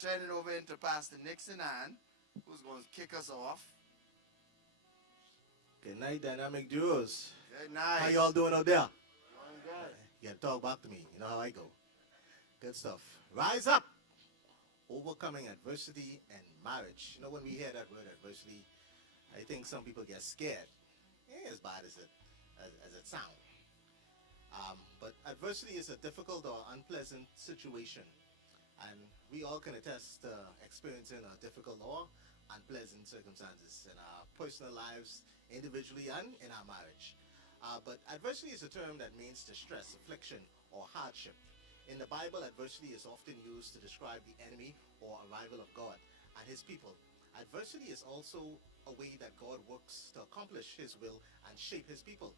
Turn it over into Pastor Nixon and who's going to kick us off. Good night, dynamic duos. Good night. How y'all doing out there? Doing good. You gotta talk back to me. You know how I go. Good stuff. Rise up. Overcoming adversity and marriage. You know, when we hear that word adversity, I think some people get scared. It ain't as bad as it sounds. But adversity is a difficult or unpleasant situation. And we all can attest to experiencing a difficult or unpleasant circumstances in our personal lives, individually and in our marriage. But adversity is a term that means distress, affliction, or hardship. In the Bible, adversity is often used to describe the enemy or arrival of God and his people. Adversity is also a way that God works to accomplish his will and shape his people's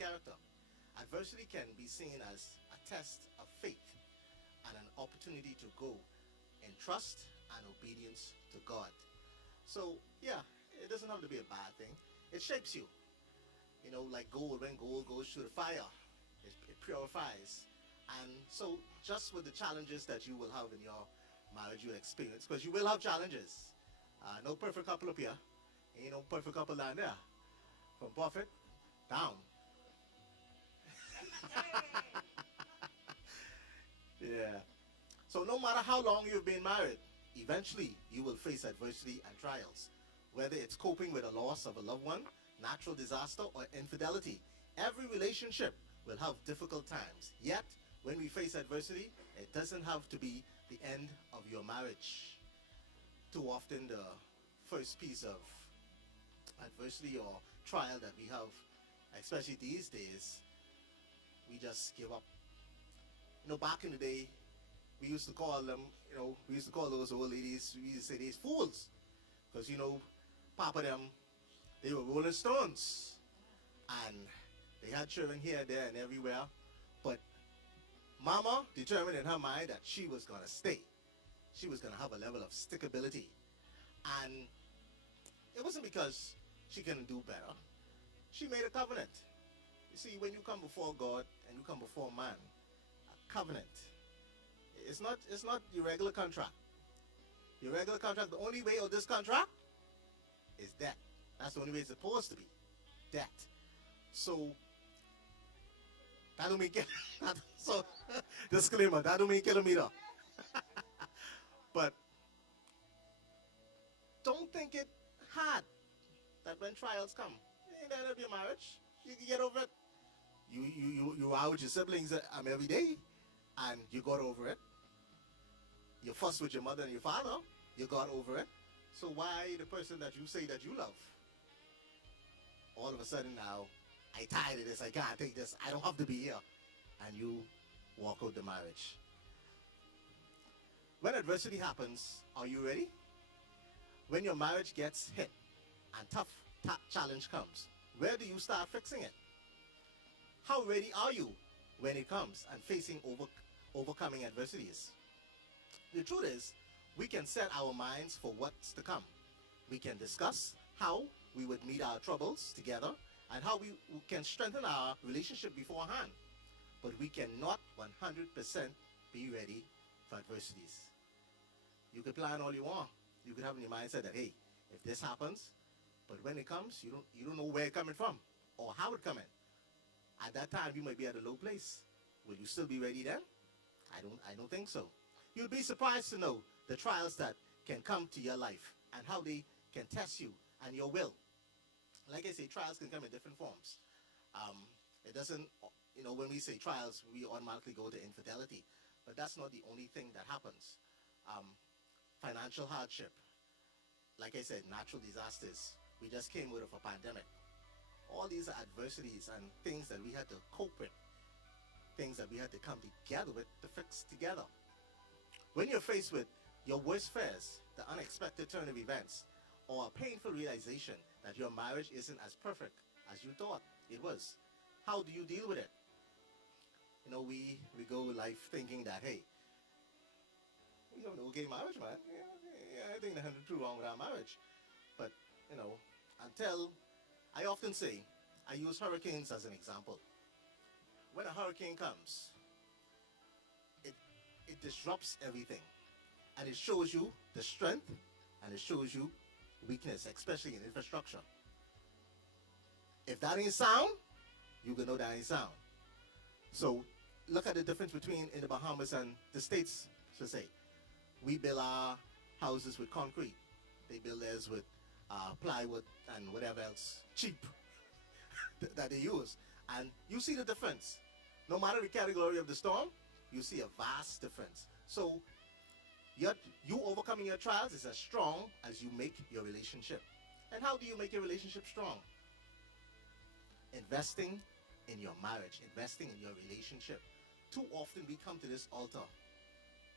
character. Adversity can be seen as a test of faith and an opportunity to grow in trust and obedience to God. So, yeah, it doesn't have to be a bad thing. It shapes you. You know, like gold, when gold goes through the fire, it purifies. And so, just with the challenges that you will have in your marriage, you experience, because you will have challenges. No perfect couple up here. Ain't no perfect couple down there. From perfect down. Yeah. So no matter how long you've been married, eventually you will face adversity and trials. Whether it's coping with the loss of a loved one, natural disaster, or infidelity, every relationship will have difficult times. Yet, when we face adversity, it doesn't have to be the end of your marriage. Too often, the first piece of adversity or trial that we have, especially these days, we just give up. You know, back in the day, we used to call them, we used to call those old ladies, we used to say these fools. Because, Papa them, they were Rolling Stones. And they had children here, there, and everywhere. But Mama determined in her mind that she was going to stay. She was going to have a level of stickability. And it wasn't because she couldn't do better. She made a covenant. You see, when you come before God and you come before man, a covenant. It's not your regular contract. Your regular contract, the only way of this contract is debt. That's the only way it's supposed to be. Debt. So, that don't mean so, disclaimer, that don't mean kilometer. But, don't think it hard that when trials come, in the end of your marriage, you can get over it. You are with your siblings every day, and you got over it. You fuss with your mother and your father, you got over it. So why the person that you say that you love, all of a sudden now, I tired of this, I can't take this, I don't have to be here, and you walk out the marriage. When adversity happens, are you ready? When your marriage gets hit and tough challenge comes, where do you start fixing it? How ready are you when it comes and facing overcoming adversities? The truth is, we can set our minds for what's to come. We can discuss how we would meet our troubles together and how we can strengthen our relationship beforehand. But we cannot 100% be ready for adversities. You could plan all you want. You could have in your mindset that, hey, if this happens, but when it comes, you don't know where it's coming from or how it's coming. At that time, you might be at a low place. Will you still be ready then? I don't think so. You'll be surprised to know the trials that can come to your life and how they can test you and your will. Like I say, trials can come in different forms. It doesn't, when we say trials, we automatically go to infidelity. But that's not the only thing that happens. Financial hardship. Like I said, natural disasters. We just came out of a pandemic. All these are adversities and things that we had to cope with. Things that we had to come together with to fix together. When you're faced with your worst fears, the unexpected turn of events, or a painful realization that your marriage isn't as perfect as you thought it was, how do you deal with it? We go life thinking that, hey, we have an okay marriage, man. Yeah, I think there's nothing true wrong with our marriage. But, until, I often say, I use hurricanes as an example. When a hurricane comes, it disrupts everything. it shows you the strength and it shows you weakness, especially in infrastructure. If that ain't sound, you can know that ain't sound. So look at the difference between in the Bahamas and the States, so say. We build our houses with concrete. They build theirs with plywood and whatever else cheap that they use. And you see the difference. No matter the category of the storm, you see a vast difference. So you overcoming your trials is as strong as you make your relationship. And how do you make your relationship strong? Investing in your marriage, investing in your relationship. Too often we come to this altar.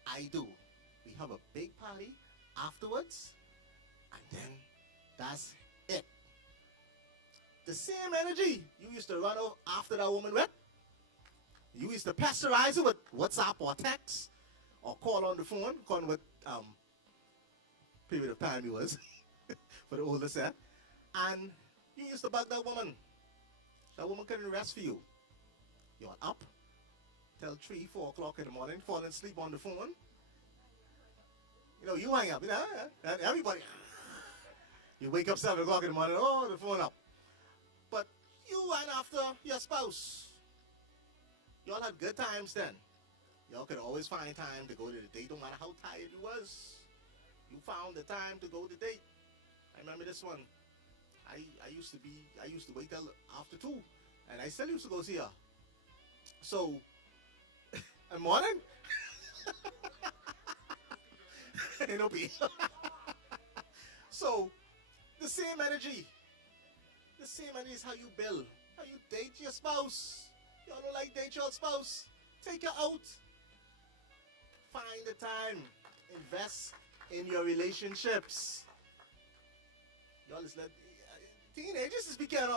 I do. We have a big party afterwards, and then that's it. The same energy you used to run after that woman with, you used to pasteurize her with WhatsApp or text, or call on the phone, according to what period of time it was for the older set, and you used to bug that woman. That woman couldn't rest for you. You're up till 3, 4 o'clock in the morning, falling asleep on the phone. You know, you hang up, you know, and everybody. You wake up 7 o'clock in the morning, oh, the phone up. But you went after your spouse. Y'all had good times then. Y'all could always find time to go to the date, no matter how tired you was. You found the time to go to the date. I remember this one. I used to wait till after 2, and I still used to go see her. So, in morning, ain't no be. So, the same energy is how you build, how you date your spouse. Y'all don't like date your spouse. Take her out. Find the time. Invest in your relationships. Y'all is let teenagers is becoming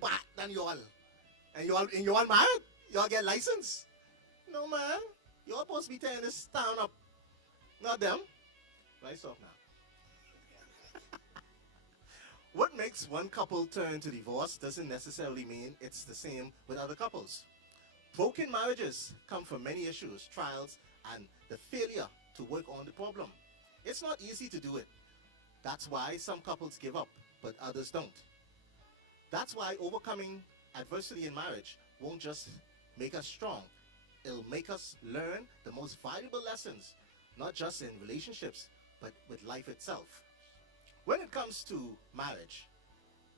bad than y'all. And y'all married? Y'all get license? No, man. Y'all supposed to be tearing this town up. Not them. Right off now. What makes one couple turn to divorce doesn't necessarily mean it's the same with other couples. Broken marriages come from many issues, trials, and the failure to work on the problem. It's not easy to do it. That's why some couples give up, but others don't. That's why overcoming adversity in marriage won't just make us strong. It'll make us learn the most valuable lessons, not just in relationships, but with life itself. When it comes to marriage,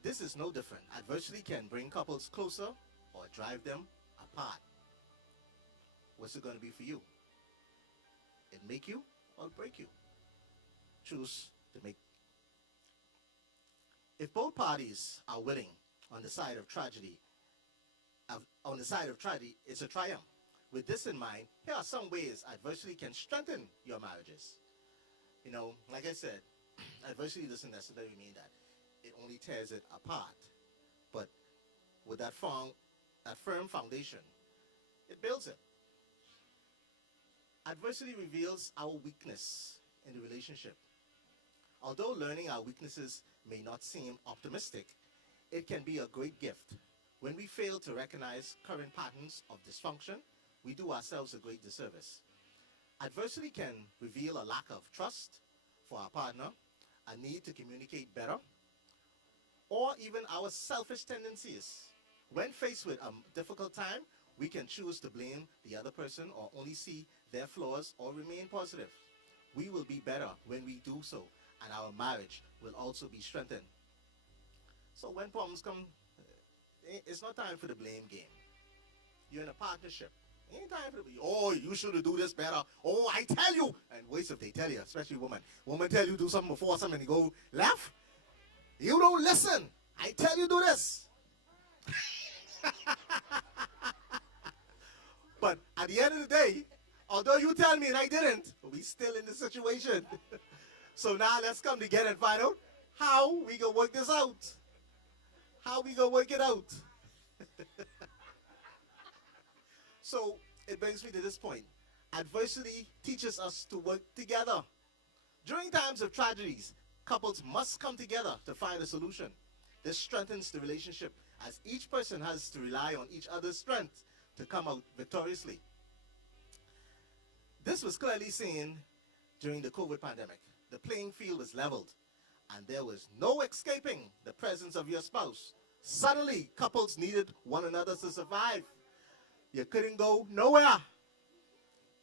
this is no different. Adversity can bring couples closer or drive them apart. What's it going to be for you? It make you or break you? Choose to make. If both parties are willing on the side of tragedy, it's a triumph. With this in mind, here are some ways adversity can strengthen your marriages. You know, like I said, adversity doesn't necessarily mean that it only tears it apart. But with that firm foundation, it builds it. Adversity reveals our weakness in the relationship. Although learning our weaknesses may not seem optimistic, it can be a great gift. When we fail to recognize current patterns of dysfunction, we do ourselves a great disservice. Adversity can reveal a lack of trust for our partner, a need to communicate better, or even our selfish tendencies. When faced with a difficult time, we can choose to blame the other person or only see their flaws or remain positive. We will be better when we do so, and our marriage will also be strengthened. So when problems come, it's not time for the blame game. You're in a partnership. Ain't time for the, oh, you should do this better. Oh, I tell you. And wait if they tell you, especially women. Women tell you do something before something and you go laugh. You don't listen. I tell you do this. But at the end of the day, although you tell me and I didn't, we still in the situation. So now let's come together and find out how we gonna work this out. How we gonna work it out. So it brings me to this point. Adversity teaches us to work together. During times of tragedies, couples must come together to find a solution. This strengthens the relationship as each person has to rely on each other's strength to come out victoriously. This was clearly seen during the COVID pandemic. The playing field was leveled, and there was no escaping the presence of your spouse. Suddenly, couples needed one another to survive. You couldn't go nowhere.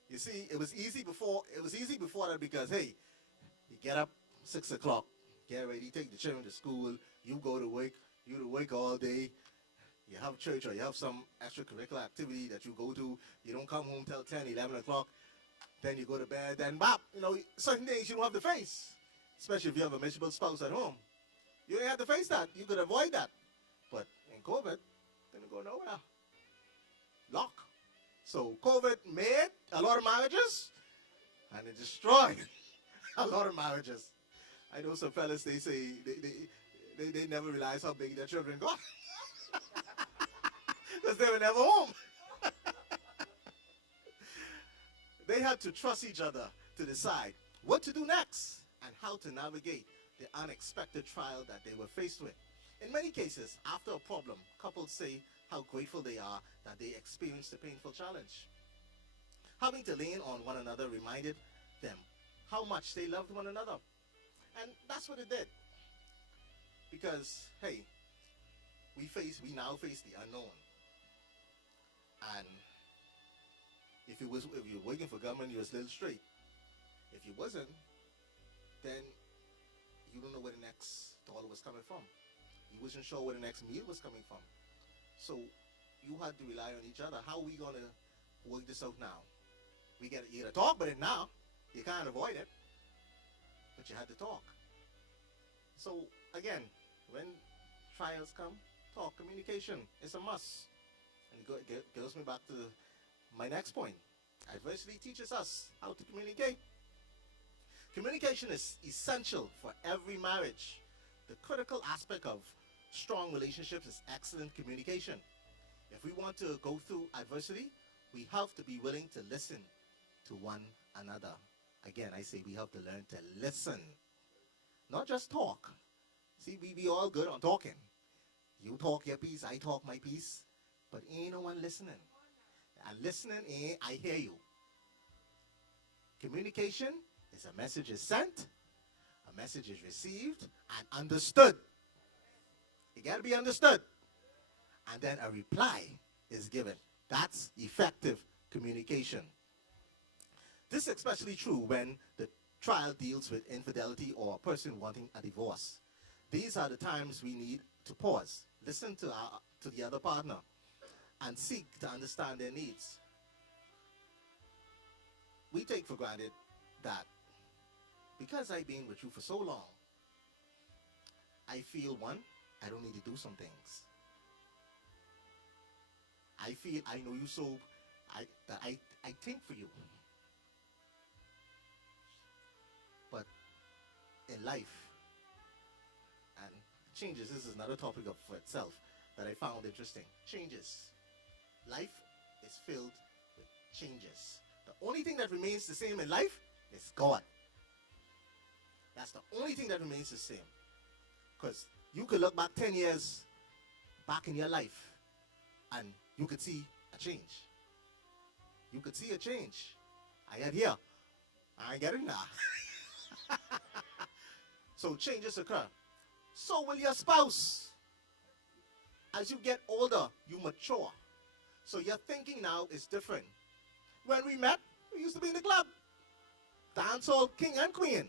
You see, it was easy before. It was easy before that because hey, you get up 6 o'clock, get ready, take the children to school. You go to work. You to work all day. You have church or you have some extracurricular activity that you go to. You don't come home till 10, 11 o'clock. Then you go to bed. Then bop. You know, certain days you don't have to face. Especially if you have a miserable spouse at home. You don't have to face that. You could avoid that. But in COVID, didn't go nowhere. Lock. So COVID made a lot of marriages and it destroyed a lot of marriages. I know some fellas, they say they never realize how big their children got. Because they were never home. They had to trust each other to decide what to do next and how to navigate the unexpected trial that they were faced with. In many cases, after a problem, couples say how grateful they are that they experienced a painful challenge. Having to lean on one another reminded them how much they loved one another. And that's what it did. Because, hey, we now face the unknown. And if you're working for government, you're still straight. If you wasn't, then you don't know where the next dollar was coming from. You wasn't sure where the next meal was coming from. So you had to rely on each other. How are we gonna work this out now? You gotta talk about it now. You can't avoid it. But you had to talk. So again, when trials come, talk. Communication is a must. And it goes me back to my next point. Adversity teaches us how to communicate. Communication is essential for every marriage. The critical aspect of strong relationships is excellent communication. If we want to go through adversity, we have to be willing to listen to one another. Again, I say we have to learn to listen, not just talk. See, we all good on talking. You talk your piece, I talk my piece, but ain't no one listening. And listening ain't, I hear you. Communication is a message is sent, a message is received, and understood. It got to be understood. And then a reply is given. That's effective communication. This is especially true when the trial deals with infidelity or a person wanting a divorce. These are the times we need to pause, listen to the other partner, and seek to understand their needs. We take for granted that because I've been with you for so long, I feel one, I don't need to do some things. I feel I know you so that I think for you. But in life, and changes, this is another topic for itself that I found interesting. Changes. Life is filled with changes. The only thing that remains the same in life is God. That's the only thing that remains the same. Because you could look back 10 years back in your life and you could see a change. You could see a change. I had here. I ain't getting that. So changes occur. So will your spouse. As you get older, you mature. So your thinking now is different. When we met, we used to be in the club. Dancehall king and queen.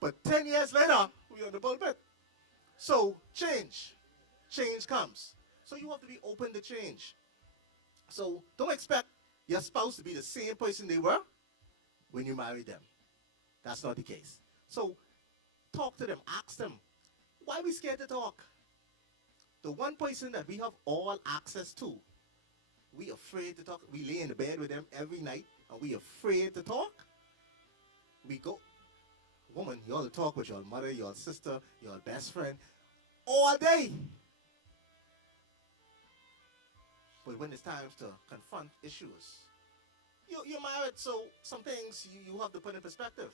But 10 years later, we're on the pulpit. So change comes. So you have to be open to change. So don't expect your spouse to be the same person they were when you married them. That's not the case. So talk to them, ask them, why are we scared to talk? The one person that we have all access to, we afraid to talk. We lay in the bed with them every night and we afraid to talk. We go, woman, you ought to talk with your mother, your sister, your best friend all day. But when it's time to confront issues, you're married, so some things you have to put in perspective.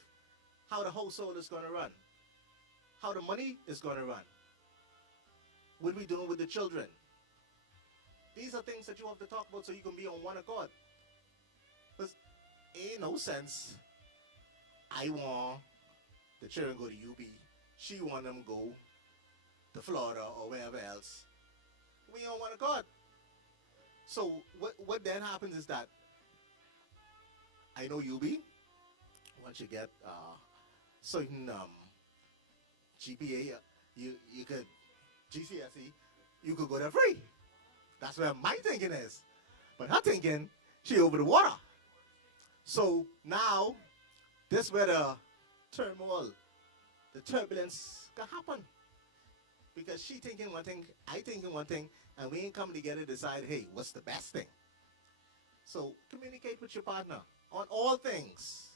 How the household is going to run. How the money is going to run. What are we doing with the children? These are things that you have to talk about so you can be on one accord. ain't no sense. I want the children go to UB. She want them go to Florida or wherever else. We don't want to go. So what then happens is that I know UB. Once you get certain GPA, you could GCSE, you could go there free. That's where my thinking is. But her thinking, she over the water. So now, this where the turmoil, the turbulence can happen. Because she thinking one thing, I thinking one thing, and we ain't coming together to decide, hey, what's the best thing? So communicate with your partner on all things.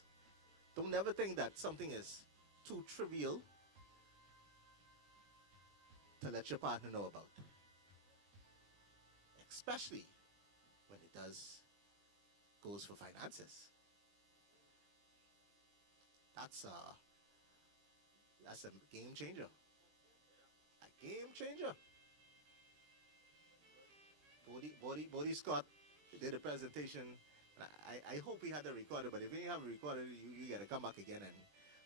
Don't never think that something is too trivial to let your partner know about. Especially when it goes for finances. That's a game changer. A game changer. Bodie Scott did a presentation. I hope we had a recorder, but if we have a recorder, you got to come back again and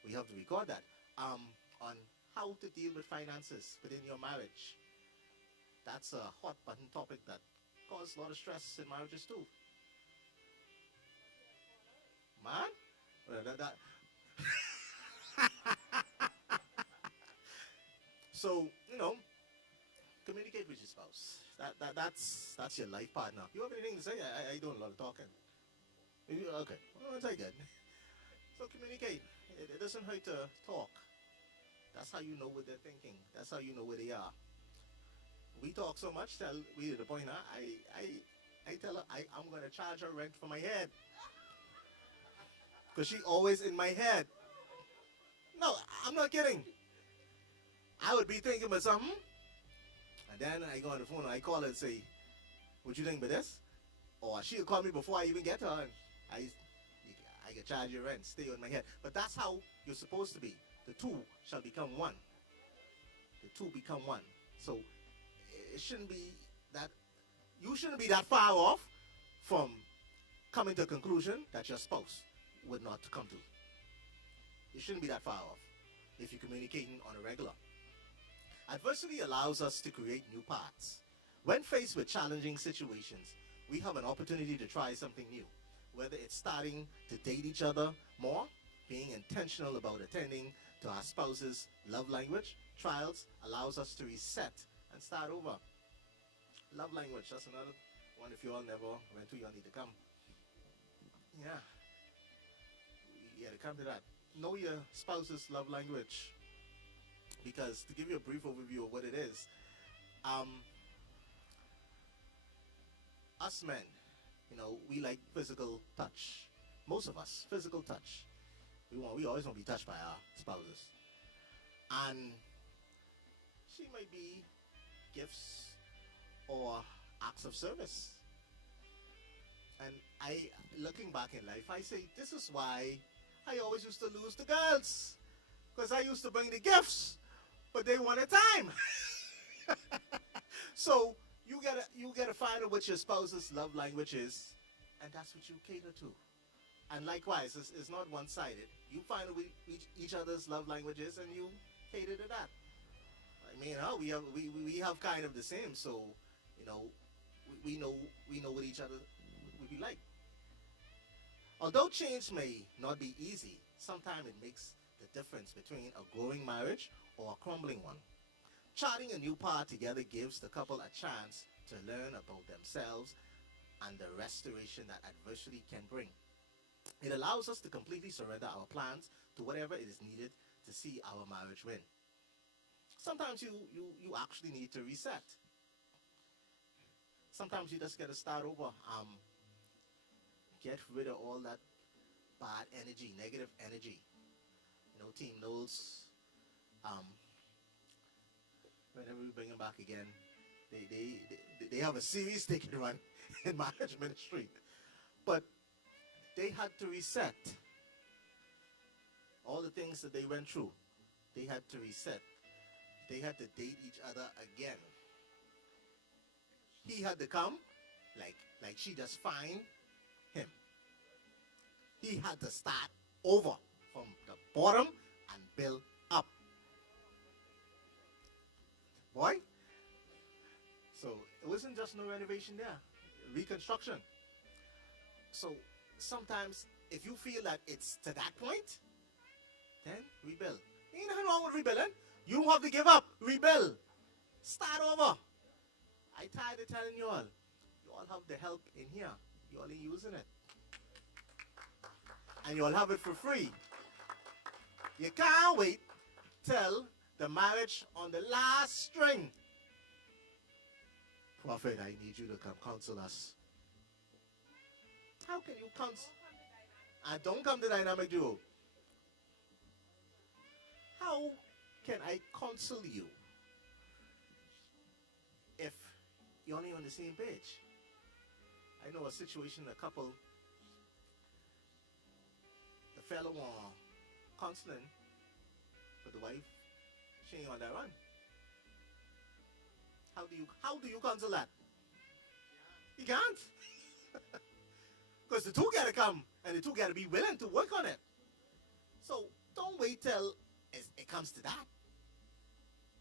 we have to record that. On how to deal with finances within your marriage. That's a hot button topic that causes a lot of stress in marriages too. Man? So, communicate with your spouse. That's your life partner. You have anything to say? I do a lot of talking. Okay, well, that's good. So communicate. It doesn't hurt to talk. That's how you know what they're thinking. That's how you know where they are. We talk so much till we to the point. I tell her I'm gonna charge her rent for my head because she always in my head. No, I'm not kidding. I would be thinking about something, and then I go on the phone and I call her and say, "What you think about this?" Or she'll call me before I even get to her, and I can charge your rent. Stay on my head. But that's how you're supposed to be. The two shall become one. The two become one. So it shouldn't be that you shouldn't be that far off from coming to a conclusion that your spouse would not come to. You shouldn't be that far off if you're communicating on a regular. Adversity allows us to create new paths. When faced with challenging situations, we have an opportunity to try something new. Whether it's starting to date each other more, being intentional about attending to our spouse's love language, trials allows us to reset and start over. Love language, that's another one. If you all never went to, you all need to come. Yeah. You gotta come to that. Know your spouse's love language. Because to give you a brief overview of what it is, us men, we like physical touch. Most of us, physical touch. We always want to be touched by our spouses. And she might be gifts or acts of service. And looking back in life, I say, this is why I always used to lose the girls. Because I used to bring the gifts, but they wanted time. So you gotta find out what your spouse's love language is, and that's what you cater to. And likewise, it's not one-sided. You find out each other's love languages, and you cater to that. I mean, we have kind of the same, so we know what each other would be like. Although change may not be easy, sometimes it makes the difference between a growing marriage or a crumbling one. Charting a new path together gives the couple a chance to learn about themselves and the restoration that adversity can bring. It allows us to completely surrender our plans to whatever it is needed to see our marriage win. Sometimes you actually need to reset. Sometimes you just got to start over. Get rid of all that bad energy, negative energy. Team Knowles, whenever we bring them back again, they have a series they can run in marriage ministry. But they had to reset all the things that they went through. They had to reset. They had to date each other again. He had to come like she just find him. He we had to start over from the bottom and build up. Boy, so it wasn't just no renovation there, reconstruction. So sometimes if you feel that it's to that point, then rebuild. Ain't nothing wrong with rebuilding. You don't have to give up. Rebuild. Start over. I tired of telling you all have the help in here. You all ain't using it. And you all have it for free. You can't wait till the marriage on the last string. Prophet, I need you to come counsel us. How can you counsel? And don't come to dynamic duo. How can I counsel you if you're only on the same page? I know a situation, a couple, the fellow want counseling, but the wife, she ain't on that run. How do you counsel that? You can't. Because the two gotta come and the two gotta be willing to work on it. So don't wait till it comes to that.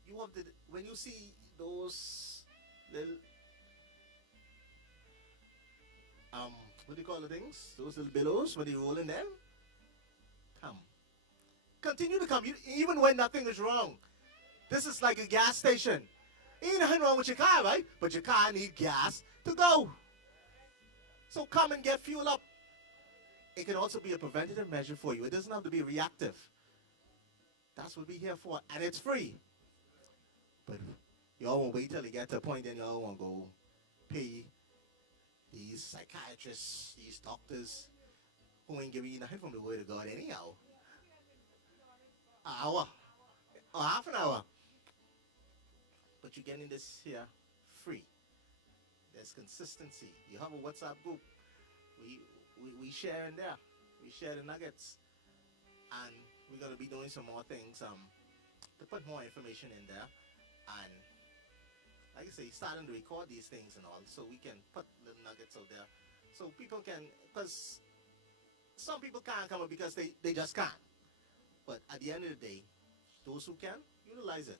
You have to, when you see those little what do you call the things? Those little billows when you roll in them? Come. Continue to come, even when nothing is wrong. This is like a gas station. Ain't nothing wrong with your car, right? But your car needs gas to go. So come and get fuel up. It can also be a preventative measure for you. It doesn't have to be reactive. That's what we're here for. And it's free. But y'all won't wait till you get to a point, then y'all won't go pay these psychiatrists, these doctors, who ain't giving you nothing from the word of God anyhow. An hour or half an hour. But you're getting this here free. There's consistency. You have a WhatsApp group. We share in there. We share the nuggets. And we're going to be doing some more things to put more information in there. And like I say, starting to record these things and all, so we can put little nuggets out there. So people can, because some people can't come up because they just can't. But at the end of the day, those who can, utilize it.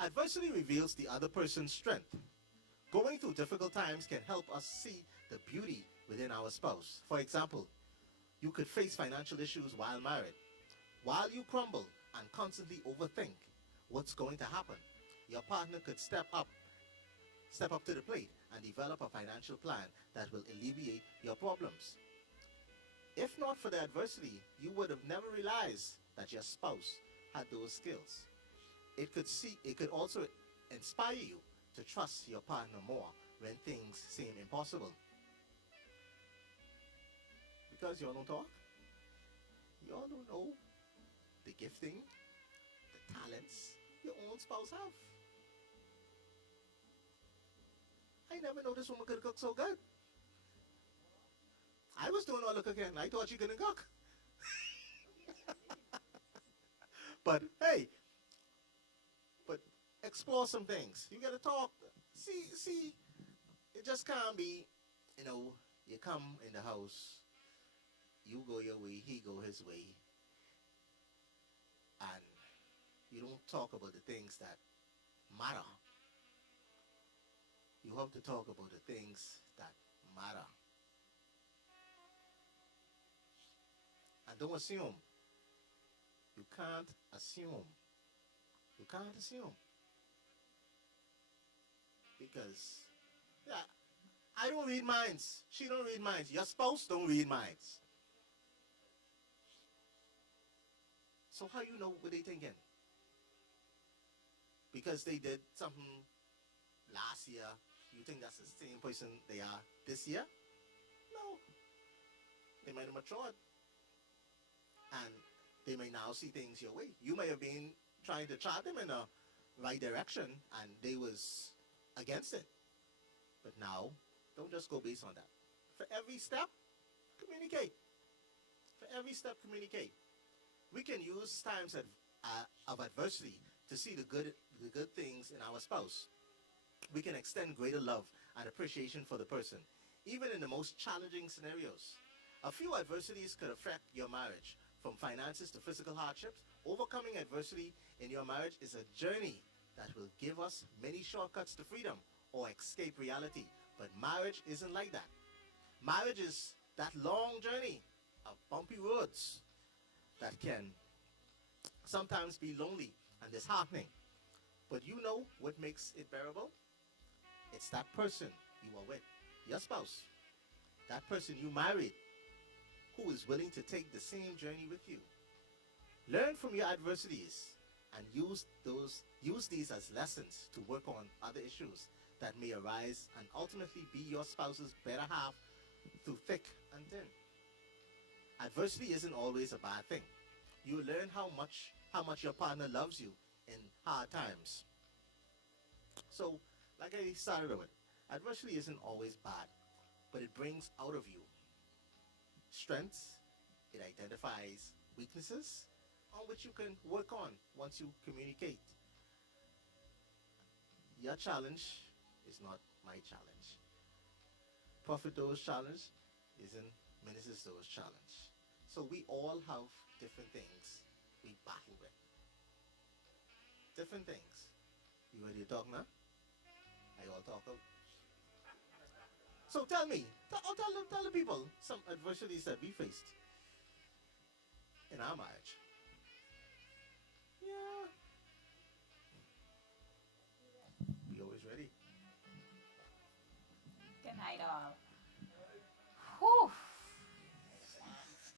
Adversity reveals the other person's strength. Going through difficult times can help us see the beauty within our spouse. For example, you could face financial issues while married. While you crumble and constantly overthink what's going to happen, your partner could step up to the plate and develop a financial plan that will alleviate your problems. If not for the adversity, you would have never realized that your spouse had those skills. It could also inspire you to trust your partner more when things seem impossible. Because y'all don't talk, y'all don't know the gifting, the talents your own spouse have. I never know this woman could cook so good. I was doing all the cooking and I thought she couldn't cook. But hey, explore some things. You gotta talk. See, it just can't be, you come in the house, you go your way, he go his way, and you don't talk about the things that matter. You have to talk about the things that matter. And don't assume. You can't assume. You can't assume. Because, I don't read minds. She don't read minds. Your spouse don't read minds. So how you know what they thinking? Because they did something last year, you think that's the same person they are this year? No. They might have matured. And they may now see things your way. You may have been trying to chart them in a right direction and they was against it. But now, don't just go based on that. For every step, communicate. For every step, communicate. We can use times of adversity to see the good things in our spouse. We can extend greater love and appreciation for the person, even in the most challenging scenarios. A few adversities could affect your marriage, from finances to physical hardships. Overcoming adversity in your marriage is a journey that will give us many shortcuts to freedom or escape reality. But marriage isn't like that. Marriage is that long journey of bumpy roads that can sometimes be lonely and disheartening. But you know what makes it bearable? It's that person you are with, your spouse, that person you married, who is willing to take the same journey with you. Learn from your adversities and use these as lessons to work on other issues that may arise and ultimately be your spouse's better half through thick and thin. Adversity isn't always a bad thing. You learn how much your partner loves you in hard times. So, like I started with, adversity isn't always bad, but it brings out of you strengths. It identifies weaknesses on which you can work on once you communicate. Your challenge is not my challenge. Prophet Doe's challenge isn't Minister Doe's challenge. So we all have different things we battle with. Different things. You ready to talk now? I all talk out. So tell me, tell the people some adversities that we faced in our marriage.